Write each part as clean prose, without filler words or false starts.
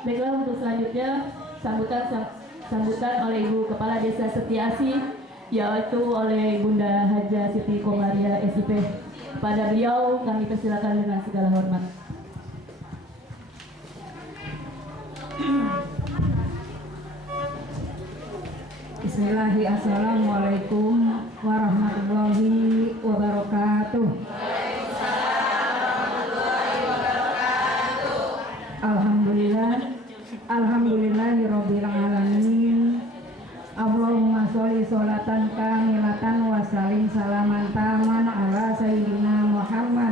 Baiklah, untuk selanjutnya sambutan oleh Ibu Kepala Desa Setiasi, yaitu oleh Bunda Haja Siti Komaria SIP. Pada beliau kami persilakan dengan segala hormat. Bismillahirrahmanirrahim. Assalamualaikum warahmatullahi wabarakatuh. Alhamdulillahirabbil alamin. Allahumma sholli sholatan kamilatan wa sallim salaman taman ala sayyidina Muhammad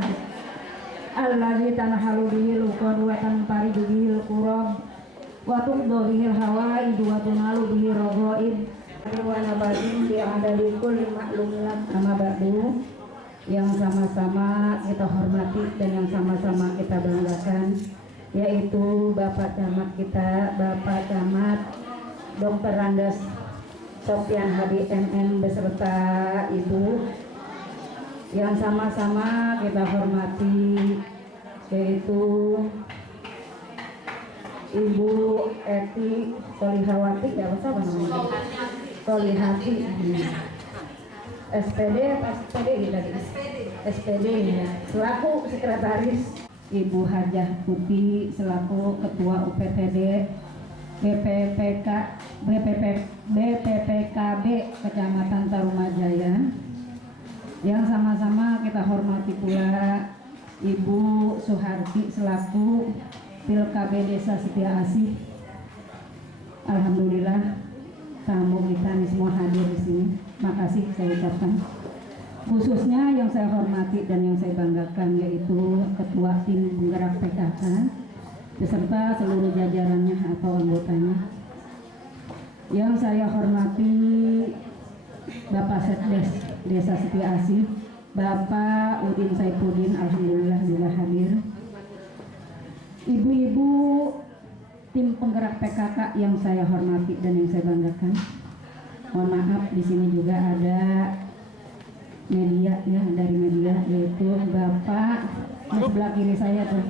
alladzi tanhalu bihil uqad wa tanfaridu bihil qurab wa tuqdu bihil hawaid wa tunalu bihil raghaib wa nabadin bi adadi kulli ma'lumat amma ba'du. Yang sama-sama kita hormati dan yang sama-sama kita banggakan, yaitu Bapak Camat kita, Bapak Camat Dr. Randes Sofyan Hadi MN beserta Ibu. Yang sama-sama kita hormati, yaitu Ibu Eti Solihawati, ya apa namanya? Solihati, SPD ya, selaku sekretaris. Ibu Hajah Putih selaku Ketua UPTD BPPKB Kecamatan Tarumajaya. Yang sama-sama kita hormati pula Ibu Suharti selaku Pilkab Desa Setiasi. Alhamdulillah tamu kita ini semua hadir di sini. Makasih saya ucapkan. Khususnya yang saya hormati dan yang saya banggakan, yaitu Ketua Tim Penggerak PKK beserta seluruh jajarannya atau anggotanya. Yang saya hormati Bapak Setdes Desa Setiasi, Bapak Udin Saipudin, alhamdulillah juga hadir. Ibu-ibu tim penggerak PKK yang saya hormati dan yang saya banggakan. Mohon maaf, di sini juga ada media ya, dari media, yaitu Bapak di sebelah kiri saya tuh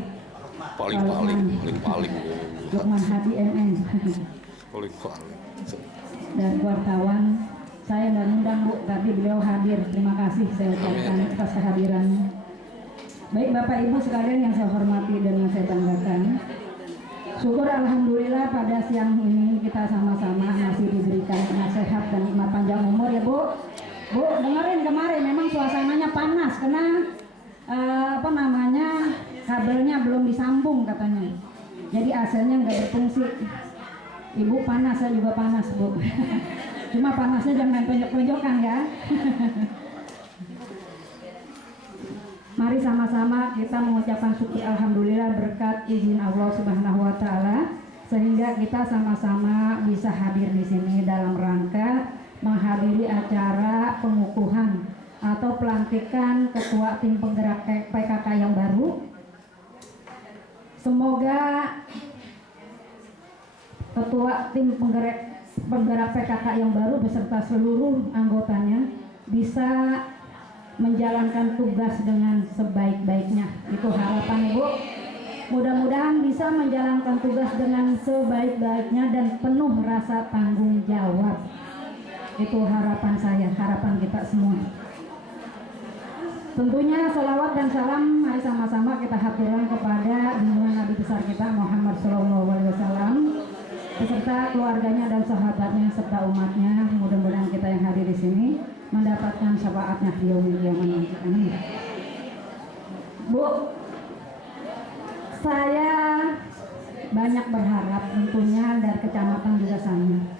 paling Lukman Hadi MN dan wartawan. Saya nggak undang Bu, tapi beliau hadir. Terima kasih saya ucapkan atas kehadirannya. Baik Bapak Ibu sekalian yang saya hormati dan yang saya banggakan, syukur alhamdulillah pada siang ini kita sama-sama masih diberikan nasihat dan nikmat panjang umur ya Bu. Bu, dengerin kemarin memang suasananya panas karena kabelnya belum disambung katanya. Jadi AC-nya nggak berfungsi. Ibu panas, saya juga panas Bu. Cuma panasnya jangan penjok-penjokan ya. Mari sama-sama kita mengucapkan syukur alhamdulillah berkat izin Allah Subhanahu wa taala sehingga kita sama-sama bisa hadir di sini dalam rangka menghadiri acara pengukuhan atau pelantikan Ketua Tim Penggerak PKK yang baru. Semoga Ketua Tim Penggerak PKK yang baru beserta seluruh anggotanya bisa menjalankan tugas dengan sebaik-baiknya. Itu harapan Ibu. Mudah-mudahan bisa menjalankan tugas dengan sebaik-baiknya dan penuh rasa tanggung jawab. Itu harapan saya, harapan kita semua. Tentunya salawat dan salam mari sama-sama kita haturkan kepada junjungan Nabi besar kita Muhammad SAW beserta keluarganya dan sahabatnya serta umatnya. Mudah-mudahan kita yang hadir di sini mendapatkan syafaatnya di yaumil qiyamah nanti. Amin. Bu, saya banyak berharap tentunya dari kecamatan juga sama.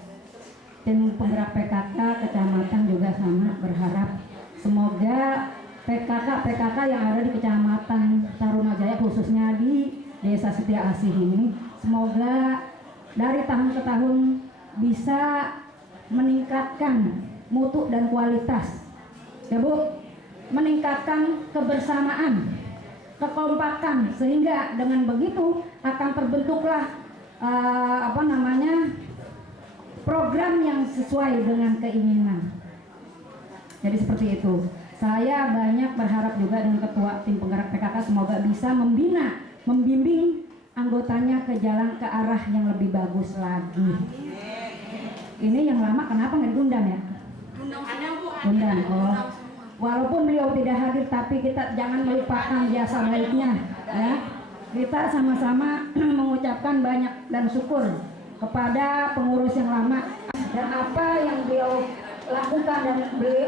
Tim penggerak PKK kecamatan juga sama berharap semoga PKK yang ada di kecamatan Tarumajaya khususnya di Desa Setiasi ini semoga dari tahun ke tahun bisa meningkatkan mutu dan kualitas ya Bu, meningkatkan kebersamaan, kekompakan sehingga dengan begitu akan terbentuklah program yang sesuai dengan keinginan. Jadi seperti itu. Saya banyak berharap juga dengan Ketua Tim Penggerak PKK semoga bisa membimbing anggotanya ke jalan ke arah yang lebih bagus lagi. Ini yang lama kenapa nggak diundang ya? Undang. Oh. Walaupun beliau tidak hadir, tapi kita jangan melupakan jasa baiknya, ya. Kita sama-sama mengucapkan banyak dan syukur kepada pengurus yang lama dan apa yang beliau lakukan dan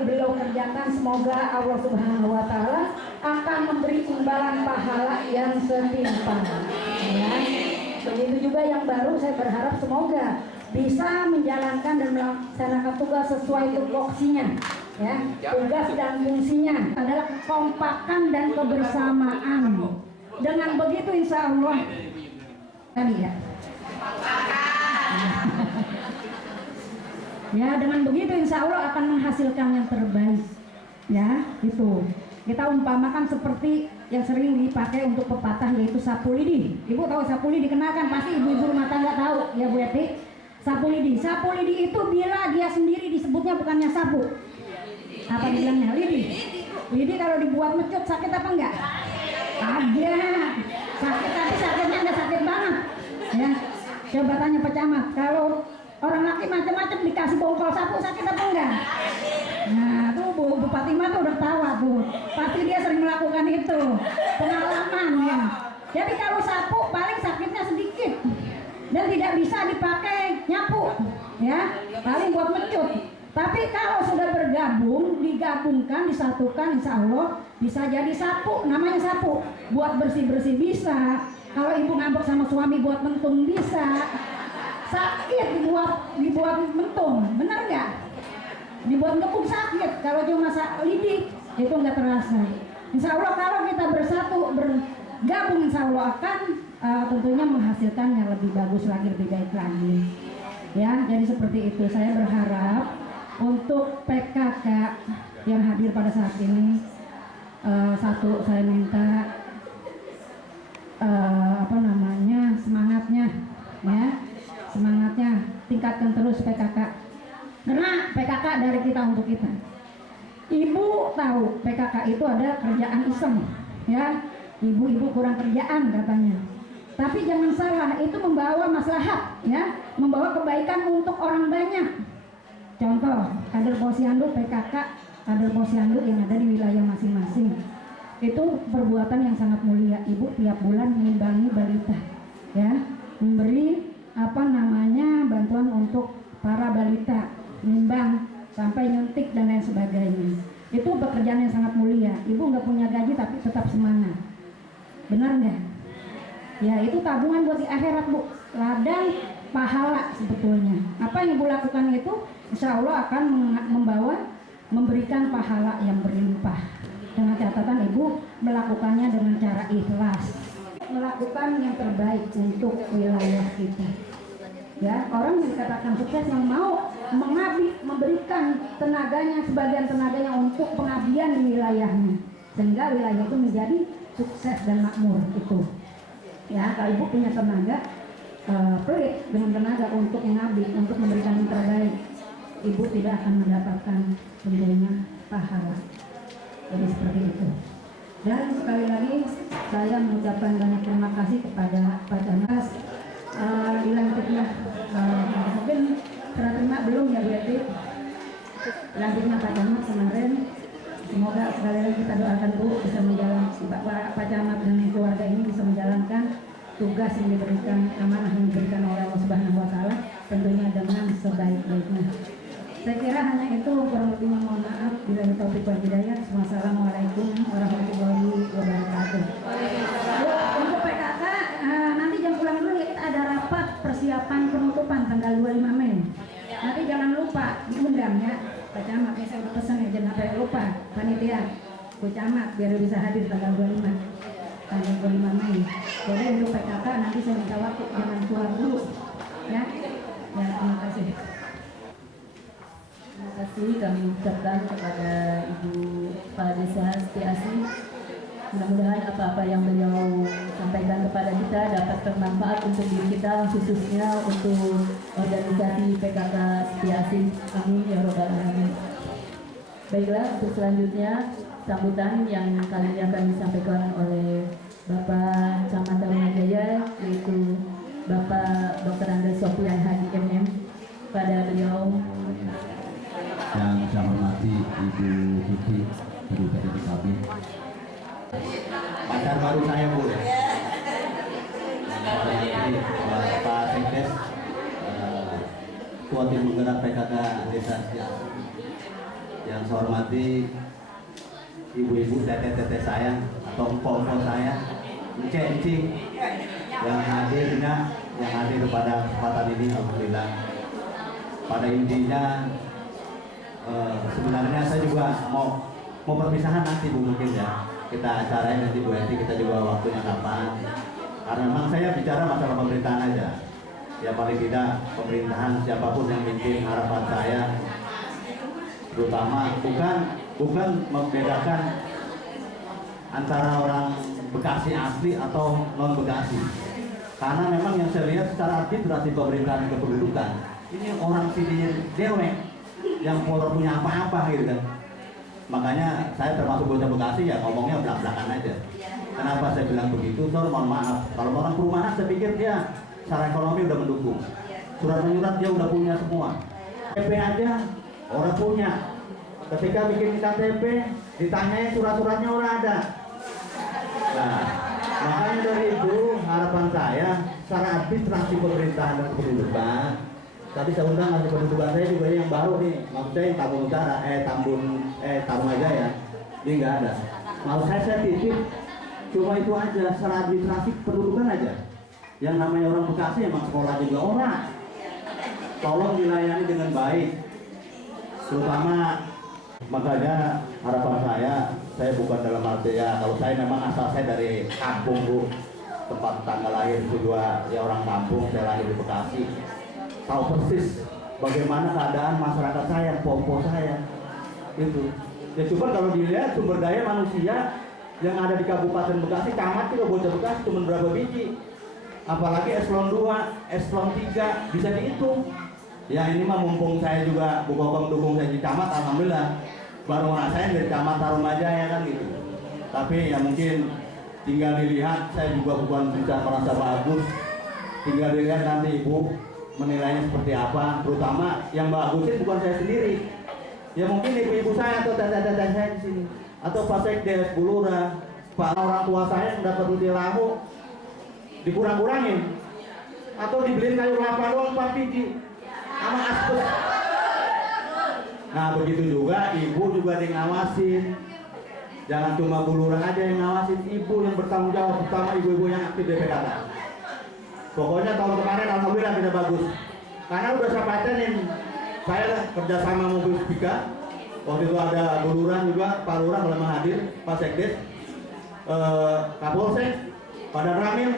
beliau kerjakan. Semoga Allah Subhanahu wa Ta'ala akan memberi imbalan pahala yang setimpal, ya. Begitu juga yang baru, saya berharap semoga bisa menjalankan dan melaksanakan tugas sesuai tupoksinya, ya. Tugas dan fungsinya adalah kekompakan dan kebersamaan. Dengan begitu insya Allah tadi ya. Ya, dengan begitu insya Allah akan menghasilkan yang terbaik, ya. Itu kita umpamakan seperti yang sering dipakai untuk pepatah, yaitu sapu lidi. Ibu tahu sapu lidi, kenalkan, pasti ibu-ibu rumah tangga tahu ya Bu Eti. Sapu lidi itu bila dia sendiri disebutnya bukannya sapu, apa dibilangnya? Lidi kalau dibuat mecut sakit apa enggak? Ada sakit, tapi sakitnya enggak sakit banget, ya. Coba tanya Pak Camat, kalau orang laki macam-macam dikasih bongkol sapu sakit apa enggak? Nah tuh Bu Fatimah tuh udah tahu tuh, pasti dia sering melakukan itu, pengalaman ya. Jadi kalau sapu paling sakitnya sedikit dan tidak bisa dipakai nyapu, ya, paling buat mecut. Tapi kalau sudah bergabung, digabungkan, disatukan, insya Allah bisa jadi sapu. Namanya sapu, buat bersih-bersih bisa. Kalau ibu ngambek sama suami buat mentung bisa. Sakit dibuat mentung, benar nggak? Dibuat ngepung sakit. Kalau cuma lidik itu nggak terasa. Insya Allah kalau kita bersatu, bergabung, insya Allah akan tentunya menghasilkan yang lebih bagus lagi, lebih baik lagi. Ya, jadi seperti itu. Saya berharap untuk PKK yang hadir pada saat ini, satu saya minta semangatnya, ya, semangatnya tingkatkan terus PKK. Karena PKK dari kita untuk kita. Ibu tahu PKK itu ada kerjaan iseng, ya. Ibu-ibu kurang kerjaan katanya. Tapi jangan salah, itu membawa maslahat, ya, membawa kebaikan untuk orang banyak. Contoh, kader posyandu PKK, kader posyandu yang ada di wilayah masing-masing. Itu perbuatan yang sangat mulia. Ibu tiap bulan mengimbangi balita, ya, memberi bantuan untuk para balita, nimbang sampai nyuntik dan lain sebagainya. Itu pekerjaan yang sangat mulia. Ibu nggak punya gaji tapi tetap semangat. Benar nggak? Ya, itu tabungan buat di akhirat, Bu. Ladang pahala sebetulnya. Apa yang Ibu lakukan itu insya Allah akan memberikan pahala yang berlimpah. Dengan catatan Ibu melakukannya dengan cara ikhlas, melakukan yang terbaik untuk wilayah kita. Ya, orang yang dikatakan sukses yang mau mengabdi, memberikan tenaganya, sebagian tenaganya untuk pengabdian di wilayahnya, sehingga wilayah itu menjadi sukses dan makmur itu. Ya, kalau Ibu punya tenaga, pelit dengan tenaga untuk mengabdi, untuk memberikan yang terbaik, Ibu tidak akan mendapatkan tentunya pahala. Jadi seperti itu. Dan sekali lagi saya mengucapkan banyak terima kasih kepada Pak Camat. Dilanjutnya, mungkin serah terima belum ya Bu Eti. Lanjutnya Pak Camat kemarin. Semoga sekali lagi kita doakan Bu bisa menjalankan, Pak Camat dan keluarga ini bisa menjalankan tugas yang diberikan, amanah yang diberikan oleh Allah Subhanahu wa Ta'ala, tentunya dengan sebaik-baiknya. Saya kira hanya itu, kurang lebihnya mohon maaf. Bila taufik wal hidayah. Wassalamualaikum warahmatullahi wabarakatuh. Untuk PKK nanti jam pulang dulu ya, kita ada rapat persiapan penutupan tanggal 25 Mei. Nanti jangan lupa diundang ya Pak Camat. Saya udah pesan ya, jangan sampai lupa panitia Bu Camat biar bisa hadir tanggal 25 Mei. Jadi untuk PKK nanti saya minta waktu, jangan keluar dulu ya. Ya, terima kasih. Terima kasih kami ucapkan kepada Ibu Kepala Desa Setiasi. Mudah-mudahan apa-apa yang beliau sampaikan kepada kita dapat bermanfaat untuk diri kita, khususnya untuk organisasi PKK Setiasi. Amin ya robbal alamin. Baiklah, untuk selanjutnya sambutan yang kali ini akan disampaikan oleh Bapak Camat Tarunajaya, yaitu Ketua Tim Penggerak PKK Desa Setiasi. Yang saya hormati ibu-ibu, teteh-teteh saya atau empok-empok saya, encing yang hadir pada kesempatan ini, alhamdulillah. Pada intinya sebenarnya saya juga mau perpisahan nanti Bu, mungkin ya kita acaranya nanti Bu Eti, kita juga waktunya kapan, karena memang saya bicara masalah pemerintahan aja ya, paling tidak pemerintahan siapapun yang mimpin, harapan saya terutama bukan membedakan antara orang Bekasi asli atau non Bekasi, karena memang yang saya lihat secara administrasi pemerintahan kependudukan ini orang sini dewek yang punya apa-apa gitu kan. Makanya saya termasuk bocah Bekasi ya ngomongnya belak-belakan aja. Kenapa saya bilang begitu? Soal mohon maaf, kalau orang perumahan saya pikir dia secara ekonomi udah mendukung, surat menyurat dia udah punya semua, KTP aja orang punya. Ketika bikin KTP ditanyain surat-suratnya orang ada. Nah, makanya dari itu harapan saya secara administrasi pemerintahan dan kependudukan, tadi saya undang ahli kependudukan saya juga yang baru nih, maksud saya Tambun Utara, Tarumajaya, ini nggak ada. Mau saya titip cuma itu aja, secara administrasi kependudukan aja. Yang namanya orang Bekasi emang sekolah juga orang, tolong dilayani dengan baik, terutama. Makanya harapan saya bukan dalam arti ya, kalau saya memang asal saya dari kampung Bu, tempat tanggal lahir juga ya orang kampung, saya lahir di Bekasi, tahu persis bagaimana keadaan masyarakat saya, pompo saya itu. Ya cuma kalau dilihat sumber daya manusia yang ada di Kabupaten Bekasi, camat juga bocah Bekasi cuma berapa biji, apalagi eselon 2, eselon 3 bisa dihitung. Ya ini mah mumpung saya juga Bu Kokom dukung saya di camat, alhamdulillah baru ngerasain dari camat Tarumajaya kan gitu. Tapi ya mungkin tinggal dilihat, saya juga bukan bisa merasa bagus, tinggal dilihat nanti Ibu menilainya seperti apa. Terutama yang bagusin bukan saya sendiri, ya mungkin ibu-ibu saya atau teteh-teteh saya di sini, atau Pak Sekdes, Bu Lurah, Pak orang tua saya yang dapat duit lahu dikurang-kurangin, atau dibeliin kayu kelapa doang 4 biji sama asbes. Nah begitu juga ibu juga ngawasin, jangan cuma Bu Lurah aja yang ngawasin, ibu yang bertanggung jawab, terutama ibu-ibu yang aktif DPKK. Pokoknya tahun kemarin alhamdulillah kita bagus, karena udah saya patenin, saya kerjasama mobil Spika, waktu itu ada Bu Lurah juga, Pak Lurah kalau hadir, Pak Sekdes, Kapolsek, Pak Ramil,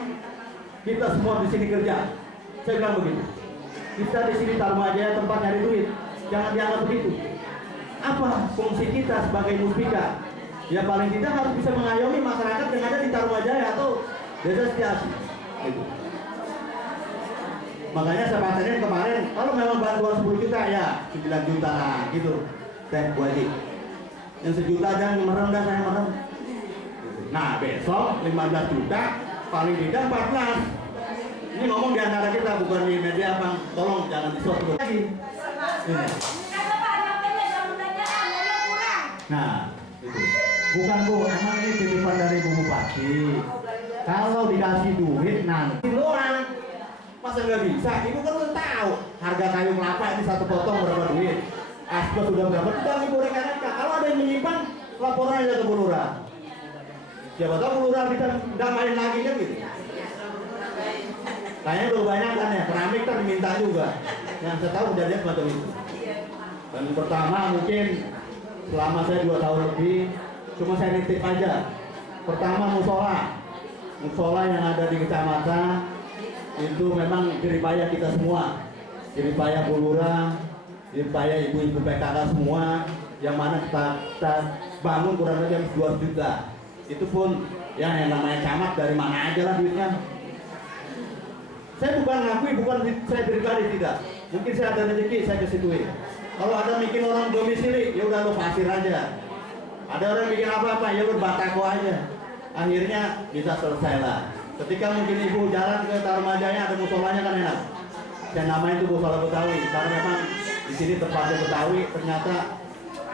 kita semua di sini kerja. Saya bilang begitu, kita di sini Tarumajaya tempat nyari duit, jangan dianggap begitu. Apa fungsi kita sebagai Muspika? Ya paling tidak harus bisa mengayomi masyarakat yang ada di Tarumajaya atau Desa Setiasi. Gitu. Makanya saya patenin kemarin, kalau memang bantuan 10 juta ya 9 juta lah gitu. Teh Bu Haji, yang 1 juta jangan merem dah, saya merem. Nah besok 15 juta, paling tidak 14. Ini ngomong di antara kita, bukan di media Bang, tolong jangan disuruh lagi. Ini. Nah, itu. Bukan Bu, emang ini titipan dari Bu Bupati. Kalau dikasih duit nanti doang, masa nggak bisa? Ibu kan udah tahu harga kayu kelapa ini 1 potong berapa duit. Asbes sudah berapa? Udah Ibu reka-reka. Kalau ada yang menyimpan, laporan aja ke Bu Lurah. Siapa tahu Bu Lurah bisa nggak main lagi kan gitu. Kayaknya udah banyak kan ya, keramik kan diminta juga. Yang saya tahu kejadian semacam itu. Dan pertama mungkin selama saya 2 tahun lebih, cuma saya nitip aja. Pertama musola yang ada di kecamatan itu memang jeripaya kita semua, jeripaya Bu Lurah, jeripaya ibu-ibu PKK semua, yang mana kita bangun kurang lebih 2 juta. Itu pun ya yang namanya camat dari mana aja lah duitnya. Saya bukan ngakui, bukan saya pribadi tidak. Mungkin saya ada rezeki, saya kesituin. Kalau ada bikin orang domisili, ya udah lo pasir aja. Ada orang bikin apa-apa, ya udah batako aja. Akhirnya bisa selesai lah. Ketika mungkin ibu jalan ke Tarumajaya, ada musolanya kan enak. Saya namain itu musola Betawi, karena memang di sini tempatnya Betawi, ternyata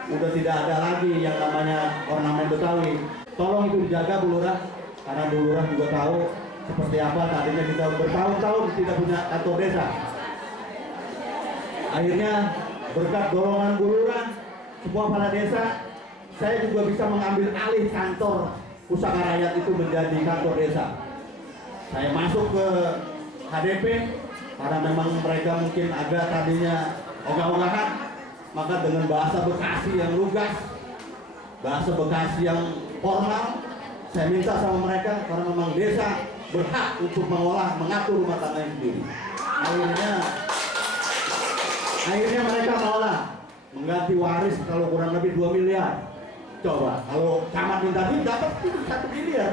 udah tidak ada lagi yang namanya ornamen Betawi. Tolong itu dijaga Bu Lurah, karena Bu Lurah juga tahu seperti apa tadinya kita bertahun-tahun tidak punya kantor desa. Akhirnya berkat dorongan Bu Lurah, semua kepala desa, saya juga bisa mengambil alih kantor Pusaka Rakyat itu menjadi kantor desa. Saya masuk ke HDP karena memang mereka mungkin agak tadinya ogah-ogahan, maka dengan bahasa Bekasi yang lugas, bahasa Bekasi yang formal, saya minta sama mereka karena memang desa berhak untuk mengolah, mengatur rumah tangganya sendiri. Akhirnya mereka mengolah, mengganti waris kalau kurang lebih 2 miliar. Coba, kalau camat minta duit dapat 1 miliar.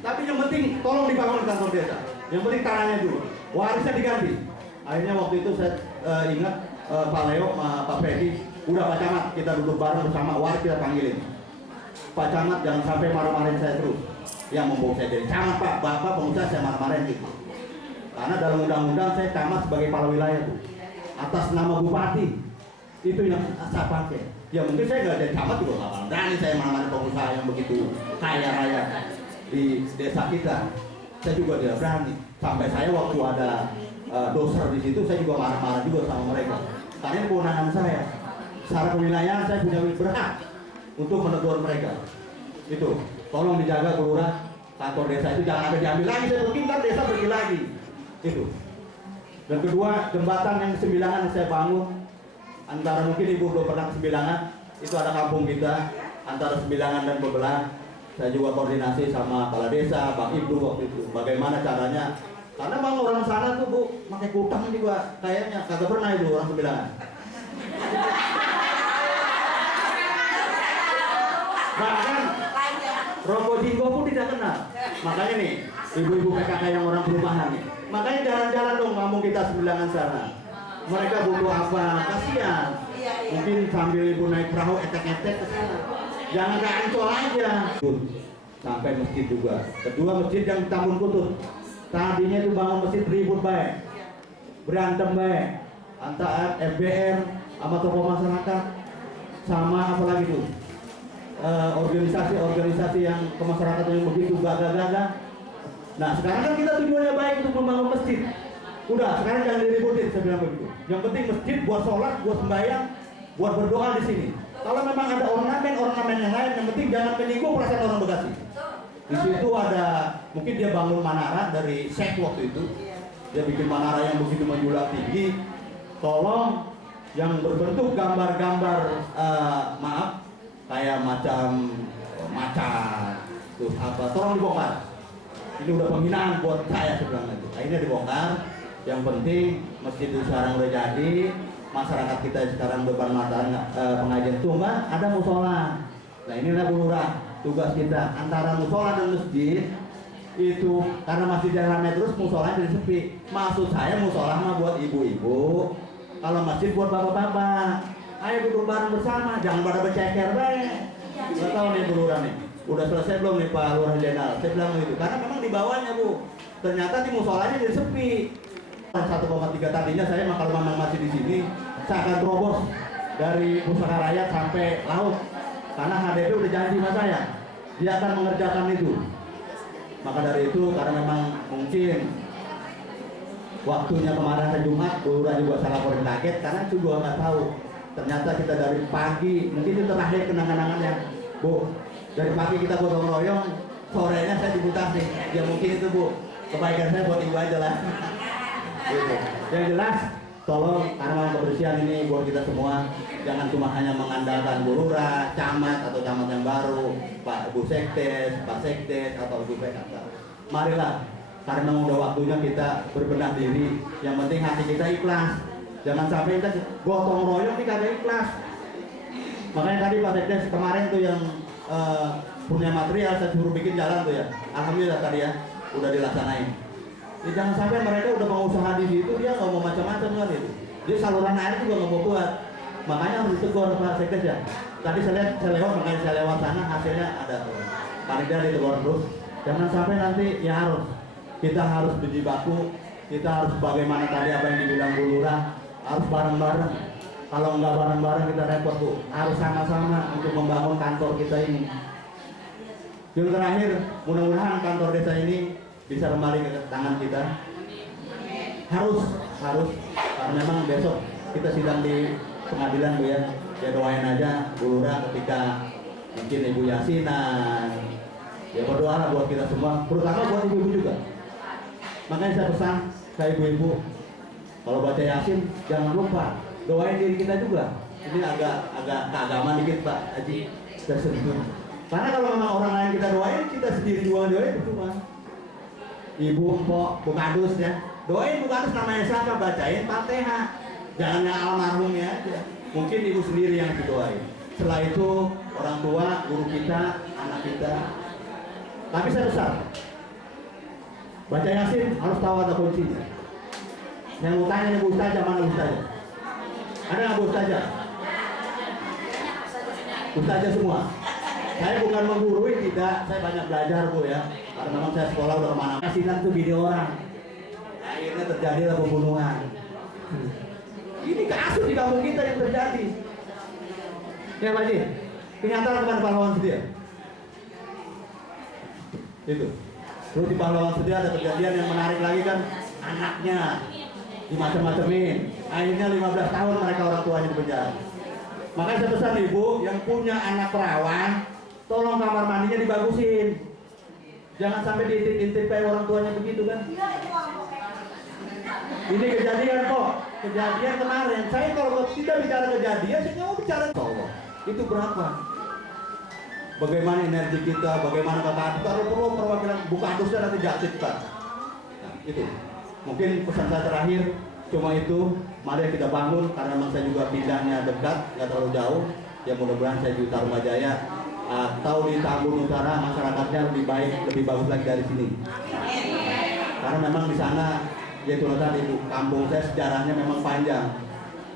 Tapi yang penting tolong dibangun kantor desa. Yang penting tanahnya dulu, warisnya diganti. Akhirnya waktu itu saya ingat Pak Leo, Pak Fedi, udah Pak Camat, kita duduk bareng bersama, waris kita panggilin. Pak Camat jangan sampai marah-marahin saya terus. Yang membawa saya jadi camat, Pak, Bapak pengusaha saya marah-marahin gitu. Karena dalam undang-undang saya camat sebagai kepala wilayah tuh, atas nama bupati, itu yang saya pakai. Ya mungkin saya nggak jadi camat juga nggak berani saya marah-marahin pengusaha yang begitu kaya raya di desa kita. Saya juga tidak berani. Sampai saya waktu ada doser di situ, saya juga marah-marah juga sama mereka. Karena ini kewenangan saya. Secara kewilayahan saya punya berhak untuk menegur mereka. Itu, tolong dijaga Bu Lurah, kantor desa itu jangan sampai diambil lagi. Saya pergi kan desa pergi lagi. Itu. Dan kedua, jembatan yang Sembilangan yang saya bangun, antara mungkin Ibu belum pernah ke Sembilangan, itu ada kampung kita antara Sembilangan dan Bebelan. Saya juga koordinasi sama kepala desa, Bang Ibnu waktu itu. Bagaimana caranya? Karena bang orang sana tuh Bu, pakai kutang juga kayaknya kagak pernah itu orang Sembilangan. Bahkan rokok jinggo pun tidak kenal. Makanya nih, ibu-ibu PKK yang orang perumahan nih. Makanya jalan-jalan dong kampung kita Sembilangan sana. Mereka butuh apa? Kasihan. Mungkin sambil ibu naik perahu etek-etek ke sana. Jangan ke Ancol aja. Sampai masjid juga. Kedua masjid yang Tambun Kutut. Tadinya itu bangun masjid ribut baik, berantem baik antara FBR sama tokoh masyarakat sama apa lagi tuh organisasi-organisasi yang kemasyarakatan yang begitu gagal-gagal. Nah sekarang kan kita tujuannya baik untuk membangun masjid. Udah sekarang jangan diributin, saya bilang begitu. Yang penting masjid buat sholat, buat sembahyang, buat berdoa di sini. Kalau memang ada ornamen yang lain, yang penting jangan menyinggung perasaan orang Bekasi. Di situ ada, mungkin dia bangun menara dari sek waktu itu. Dia bikin menara yang begitu menjulang tinggi. Tolong yang berbentuk gambar-gambar maaf, kayak macam macan, terus apa, tolong dibongkar. Ini udah penghinaan buat saya sebenarnya itu. Akhirnya dibongkar. Yang penting masjid itu sekarang udah jadi. Masyarakat kita sekarang depan mata pengajian tunggal ada musola. Nah inilah Bu Lurah, tugas kita antara musola dan masjid itu karena masjid rame terus musola jadi sepi. Maksud saya musola mah buat ibu-ibu, kalau masjid buat bapak-bapak. Ayo duduk bareng bersama, jangan pada berceker baik. Nggak tahu nih Bu Lurah nih, udah selesai belum nih Pak Lurah Jenderal? Saya bilang gitu, karena memang di bawahnya Bu, ternyata di musolanya jadi sepi. 1,3 tadinya saya kalau memang masih di sini, saya akan terobos dari Pusaka Rakyat sampai laut. Karena HDP udah janji sama saya, dia akan mengerjakan itu. Maka dari itu, karena memang mungkin waktunya kemarin hari Jumat, Bu Lurah juga salah laporin kaget karena juga nggak tahu. Ternyata kita dari pagi, mungkin itu terakhir kenangan-kenangannya, Bu. Dari pagi kita gotong royong, sorenya saya dimutasi. Ya mungkin itu Bu, kebaikan saya buat ibu aja lah. Gitu. Yang jelas, tolong karena kebersihan ini buat kita semua, jangan cuma hanya mengandalkan Bu Lurah, camat atau camat yang baru, Pak Bu Sekdes, Pak Sekdes atau Bu PKK. Marilah, karena udah waktunya kita berbenah diri. Yang penting hati kita ikhlas. Jangan sampai kita gotong royong ini kagak ikhlas. Makanya tadi Pak Sekdes kemarin tuh yang punya material saya suruh bikin jalan tuh ya. Alhamdulillah tadi ya udah dilaksanain. Ya, jangan sampai mereka udah mau usaha di situ dia nggak mau macam-macam kan itu. Dia saluran air juga nggak mau buat. Makanya harus ditegur Pak Sekdes ya. Tadi saya lewat, makanya saya lewat sana hasilnya ada tuh. Panitia ditegur terus. Jangan sampai nanti ya kita harus berjibaku. Kita harus bagaimana tadi apa yang dibilang Bu Lurah, harus bareng-bareng. Kalau nggak bareng-bareng kita repot Bu. Harus sama-sama untuk membangun kantor kita ini. Yang terakhir, mudah-mudahan kantor desa ini bisa kembali ke tangan kita. Harus karena memang besok kita sidang di pengadilan Bu ya. Ya doain aja Bu Lurah ketika mungkin Ibu Yasinan. Ya berdoa buat kita semua, terutama buat ibu-ibu juga. Makanya saya pesan ke ibu-ibu, kalau baca Yasin jangan lupa doain diri kita juga. Ini agak keagamaan dikit Pak Haji. Karena kalau memang orang lain kita doain, kita sendiri juga doain cuma. Ibu, Mpok, Bu Kadus ya. Doain Bu Kadus namanya siapa, bacain Fatihah. Jangan yang almarhumnya aja. Mungkin ibu sendiri yang didoain. Setelah itu orang tua, guru kita, anak kita. Tapi saya besar. Baca Yasin harus tahu ada kuncinya. Yang mau tanya nih Bu Ustazah, mana Bu Ustazah? Ada nggak Bu Ustazah? Ustazah semua. Saya bukan menggurui, tidak. Saya banyak belajar Bu ya. Karena memang saya sekolah udah kemana-mana. Yasinan itu video orang. Akhirnya terjadilah pembunuhan. Ini kasus di kampung kita yang terjadi. Ya Pak Haji, kenyataan teman pahlawan sedia. Itu. Terus di pahlawan sedia ada kejadian yang menarik lagi kan, anaknya dimacam-macamin. Akhirnya 15 tahun mereka orang tuanya di penjara. Makanya saya pesan ibu yang punya anak perawan, tolong kamar mandinya dibagusin. Jangan sampai diintip-intip kayak orang tuanya begitu kan. Ini kejadian kok, kejadian kemarin. Saya kalau tidak bicara kejadian, saya mau bicara Allah. Itu berapa? Bagaimana energi kita, bagaimana kata kita, kalau perlu perwakilan buka dusnya nanti jatuh Pak. Nah, itu. Mungkin pesan saya terakhir cuma itu. Mari kita bangun karena memang saya juga pindahnya dekat, nggak terlalu jauh. Ya mudah-mudahan saya di Tarumanjaya atau di Tambun Utara masyarakatnya lebih baik, lebih bagus lagi dari sini. Karena memang di sana yaitu tadi itu kampung saya sejarahnya memang panjang.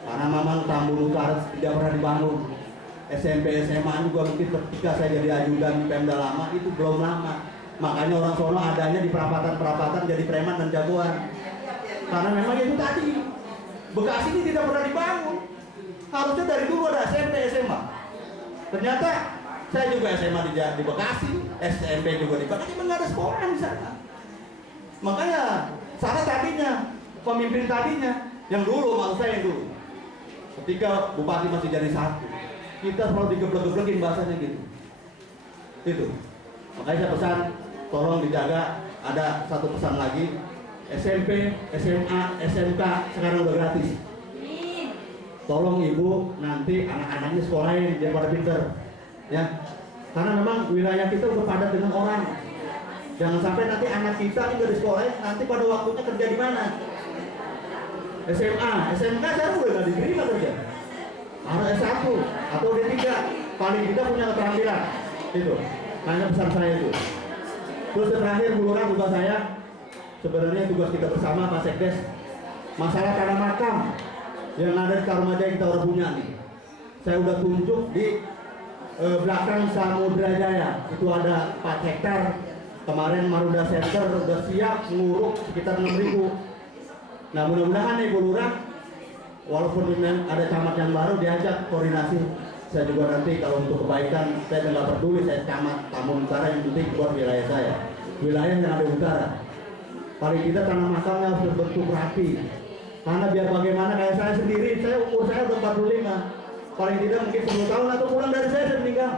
Karena memang Tambun Utara tidak pernah dibangun. SMP, SMA juga mungkin ketika saya jadi ajudan Pemda lama itu belum lama. Makanya orang sono adanya di perapatan-perapatan jadi preman dan jagoan. Karena memang itu tadi Bekasi ini tidak pernah dibangun. Harusnya dari dulu ada SMP, SMA. Ternyata saya juga SMA di Bekasi, SMP juga di Bekasi, memang nggak ada sekolah di sana. Makanya sana tadinya pemimpin tadinya yang dulu, maksud saya yang dulu. Ketika bupati masih jadi satu, kita selalu digeblek-geblekin bahasanya gitu. Itu. Makanya saya pesan, tolong dijaga. Ada satu pesan lagi, SMP, SMA, SMK sekarang udah gratis. Tolong ibu nanti anak-anaknya sekolahin biar pada pinter, ya. Karena memang wilayah kita udah padat dengan orang. Jangan sampai nanti anak kita ini dari sekolah nanti pada waktunya kerja di mana? SMA, SMK sekarang udah nggak diterima kerja. Harus S1 atau D3, paling tidak punya keterampilan. Itu. Hanya pesan saya itu. Terus terakhir Bu Lurah tugas saya, sebenarnya tugas kita bersama Pak Sekdes, masalah tanah makam yang ada di Tarumanjaya kita udah punya nih. Saya udah tunjuk di belakang Samudra Jaya. Itu ada 4 hektar. Kemarin Marunda Center udah siap menguruk sekitar 6.000. Nah mudah-mudahan nih Bu Lurah, walaupun ada camat yang baru diajak koordinasi. Saya juga nanti kalau untuk kebaikan saya nggak peduli saya camat Tambun Utara, yang penting buat wilayah saya, wilayah yang ada di utara. Paling tidak tanah makamnya harus berbentuk rapi. Karena biar bagaimana kayak saya sendiri, umur saya udah 45. Paling tidak mungkin 10 tahun atau kurang dari saya meninggal.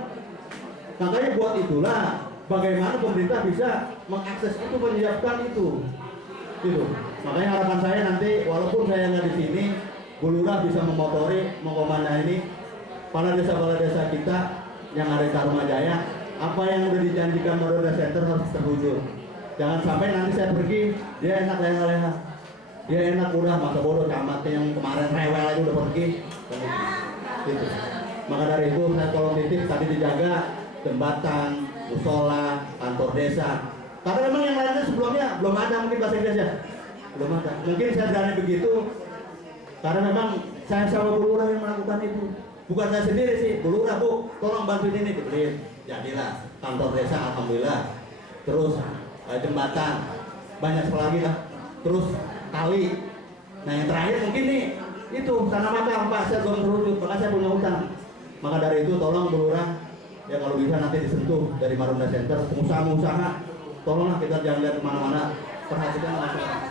Makanya buat itulah bagaimana pemerintah bisa mengakses itu, menyiapkan itu. Gitu. Makanya harapan saya nanti walaupun saya nggak di sini, Bu Lurah bisa memotori, mengkomanda ini kepala desa kita yang ada di Tarumanjaya. Apa yang udah dijanjikan Marunda Center harus terwujud. Jangan sampai nanti saya pergi, dia enak leha-leha. Dia enak udah masa bodoh camatnya yang kemarin rewel aja udah pergi. Gitu. Maka dari itu saya tolong titip tadi dijaga jembatan, musola, kantor desa. Karena memang yang lainnya sebelumnya belum ada mungkin bahasa Inggris ya. Belum ada. Mungkin saya berani begitu karena memang saya sama Bu Lurah yang melakukan itu. Bukan saya sendiri sih, Bu Lurah, Bu, tolong bantuin ini dibeliin. Jadilah kantor desa, alhamdulillah. Terus jembatan, banyak sekali lagi lah. Terus kali. Nah yang terakhir mungkin nih itu tanah makam Pak, saya belum terwujud, maka saya punya utang. Maka dari itu tolong Bu Lurah, ya kalau bisa nanti disentuh dari Marunda Center, pengusaha-pengusaha, tolonglah kita jangan lihat kemana-mana, perhatikan masyarakat.